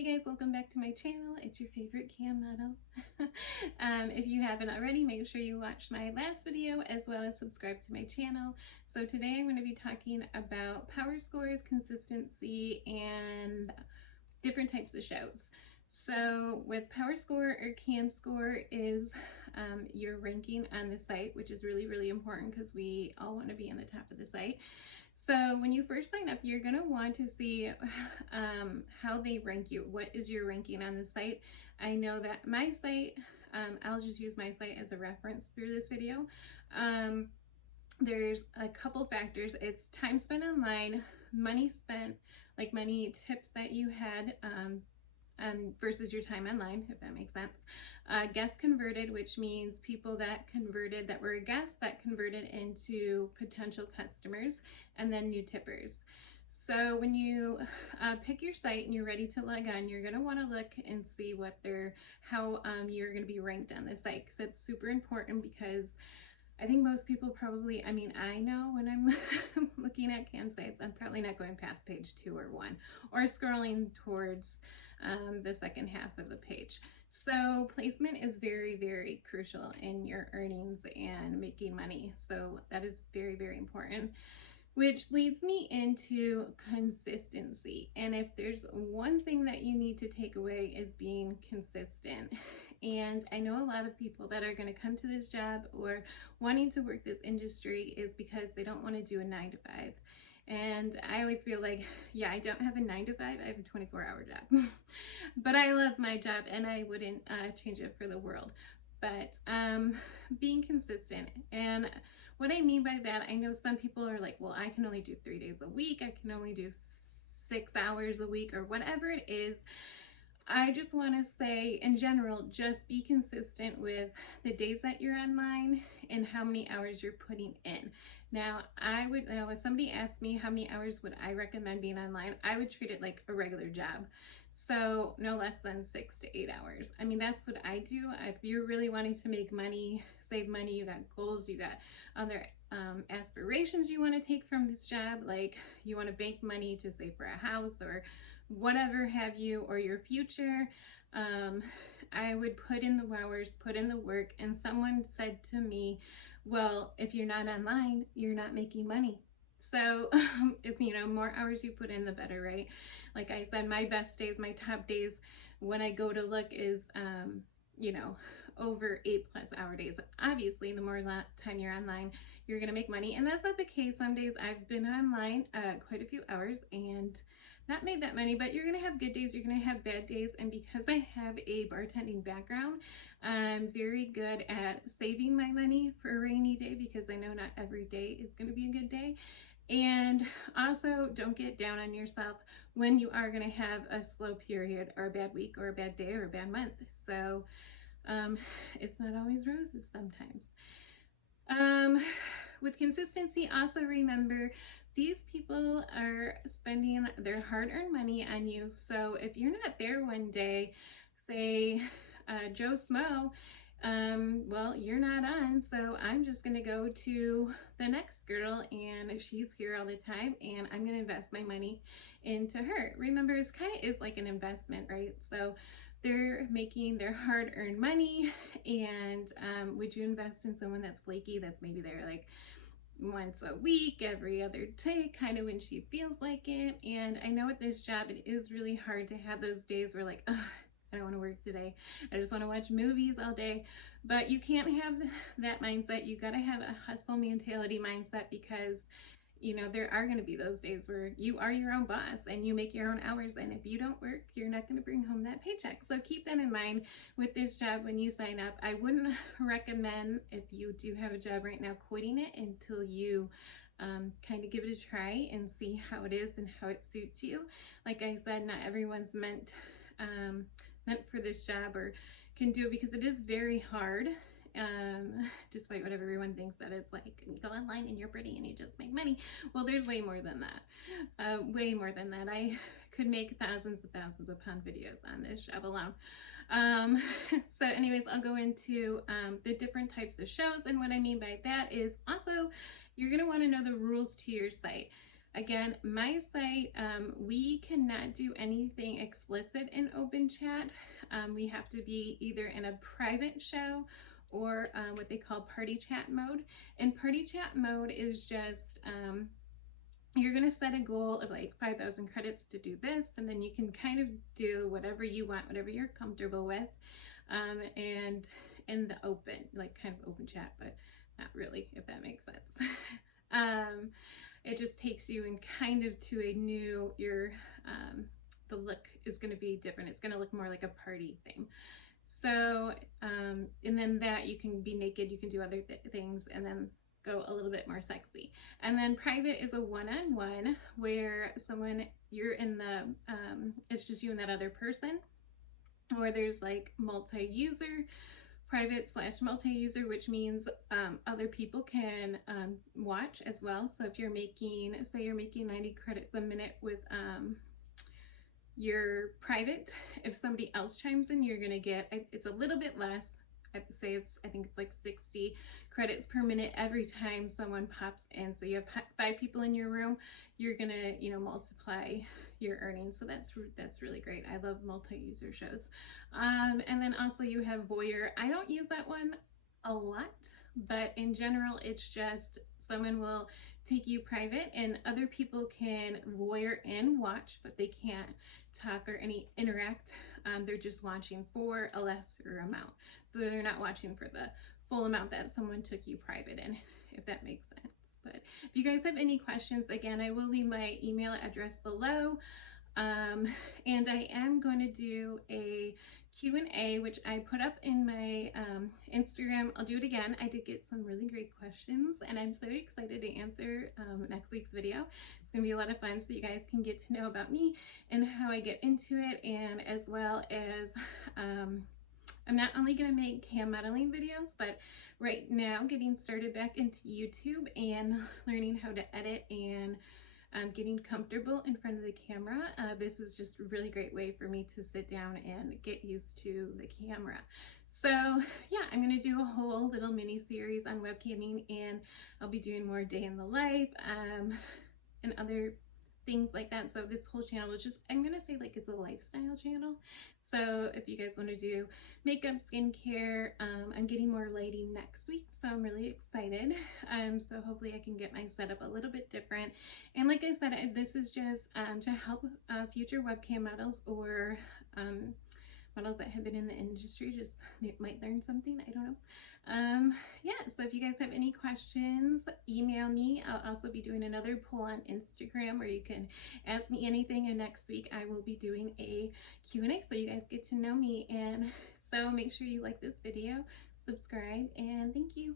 Hey guys, welcome back to my channel. It's your favorite cam model. If you haven't already, make sure you watch my last video as well as subscribe to my channel. So today I'm going to be talking about power scores, consistency, and different types of shows. So with power score or cam score is your ranking on the site, which is really important because we all want to be on the top of the site. So when you first sign up, you're going to want to see how they rank you. What is your ranking on the site? I know that my site, I'll just use my site as a reference through this video. There's a couple factors. It's time spent online, money spent, like money tips that you had versus your time online, if that makes sense. Guests converted, which means people that converted, that were a guest that converted into potential customers, and then new tippers. So when you pick your site and you're ready to log on, you're going to want to look and see what how you're going to be ranked on the site, because it's super important. Because I think most people probably, I mean, I know when I'm looking at campsites, I'm probably not going past page 2 or 1 or scrolling towards the second half of the page. So placement is very crucial in your earnings and making money. So that is very important. Which leads me into consistency. And if there's one thing that you need to take away is being consistent. And I know a lot of people that are going to come to this job or wanting to work this industry is because they don't want to do a 9-to-5. And I always feel like, yeah, I don't have a 9-to-5, I have a 24-hour job. But I love my job and I wouldn't change it for the world. But being consistent. And what I mean by that, I know some people are like, well, I can only do 3 days a week. I can only do 6 hours a week, or whatever it is. I just want to say, in general, just be consistent with the days that you're online and how many hours you're putting in. Now, if somebody asked me how many hours would I recommend being online, I would treat it like a regular job. So no less than 6 to 8 hours. I mean, that's what I do. If you're really wanting to make money, save money, you got goals, you got other aspirations you want to take from this job, like you want to bank money to save for a house or whatever have you, or your future, I would put in the hours, put in the work. And someone said to me, well, if you're not online, you're not making money. So it's, more hours you put in, the better, right? Like I said, my best days, my top days when I go to look is, over 8+ hour days. Obviously, the more time you're online, you're going to make money. And that's not the case. Some days I've been online quite a few hours and not made that money, but you're going to have good days, you're going to have bad days. And because I have a bartending background, I'm very good at saving my money for a rainy day, because I know not every day is going to be a good day. And also, don't get down on yourself when you are going to have a slow period or a bad week or a bad day or a bad month. So it's not always roses sometimes. With consistency, also remember, these people are spending their hard-earned money on you. So if you're not there one day, say Joe Smo, well, you're not on, so I'm just gonna go to the next girl and she's here all the time and I'm gonna invest my money into her. Remember, it kind of is like an investment, right? So they're making their hard-earned money, and would you invest in someone that's flaky, that's maybe there like once a week, every other day, kind of when she feels like it? And I know at this job it is really hard to have those days where like, ugh, I don't want to work today, I just want to watch movies all day. But you can't have that mindset. You got to have a hustle mentality mindset, because there are going to be those days where you are your own boss and you make your own hours, and if you don't work, you're not going to bring home that paycheck. So keep that in mind with this job when you sign up. I wouldn't recommend, if you do have a job right now, quitting it until you kind of give it a try and see how it is and how it suits you. Like I said, not everyone's meant for this job or can do it, because it is very hard. Despite what everyone thinks, that it's like you go online and you're pretty and you just make money. Well, there's way more than that. Way more than that. I could make thousands of pound videos on this job alone. So anyways, I'll go into the different types of shows. And what I mean by that is, also, you're going to want to know the rules to your site. Again, my site, we cannot do anything explicit in open chat. We have to be either in a private show or what they call party chat mode. And party chat mode is just, you're going to set a goal of like 5,000 credits to do this, and then you can kind of do whatever you want, whatever you're comfortable with. And in the open, like kind of open chat, but not really, if that makes sense. It just takes you in kind of to a new, the look is going to be different. It's going to look more like a party theme. So, and then that you can be naked, you can do other things, and then go a little bit more sexy. And then private is a one-on-one where you're in the, it's just you and that other person. Or there's like multi-user, private/multi-user, which means other people can watch as well. So if you're making, say you're making 90 credits a minute with your private, if somebody else chimes in, you're gonna get, it's a little bit less. I think it's like 60 credits per minute every time someone pops in. So you have 5 people in your room, you're gonna, multiply your earnings. So that's really great. I love multi-user shows. And then also you have voyeur. I don't use that one a lot, but in general, it's just someone will take you private and other people can voyeur and watch, but they can't talk or interact. They're just watching for a lesser amount. So they're not watching for the full amount that someone took you private in, if that makes sense. But if you guys have any questions, again, I will leave my email address below. And I am going to do a Q&A, which I put up in my Instagram. I'll do it again. I did get some really great questions, and I'm so excited to answer next week's video. It's going to be a lot of fun, so you guys can get to know about me and how I get into it, and as well as I'm not only going to make cam modeling videos, but right now getting started back into YouTube and learning how to edit and getting comfortable in front of the camera. This is just a really great way for me to sit down and get used to the camera. So yeah, I'm going to do a whole little mini series on webcamming, and I'll be doing more day in the life and other things like that. So this whole channel is just, I'm going to say like it's a lifestyle channel. So if you guys want to do makeup, skincare, I'm getting more lighting next week, so I'm really excited. So hopefully I can get my setup a little bit different. And like I said, this is just to help future webcam models or models that have been in the industry, just might learn something, I don't know. Yeah, so if you guys have any questions, email me. I'll also be doing another poll on Instagram where you can ask me anything, and next week I will be doing a Q&A so you guys get to know me. And so make sure you like this video, subscribe, and thank you.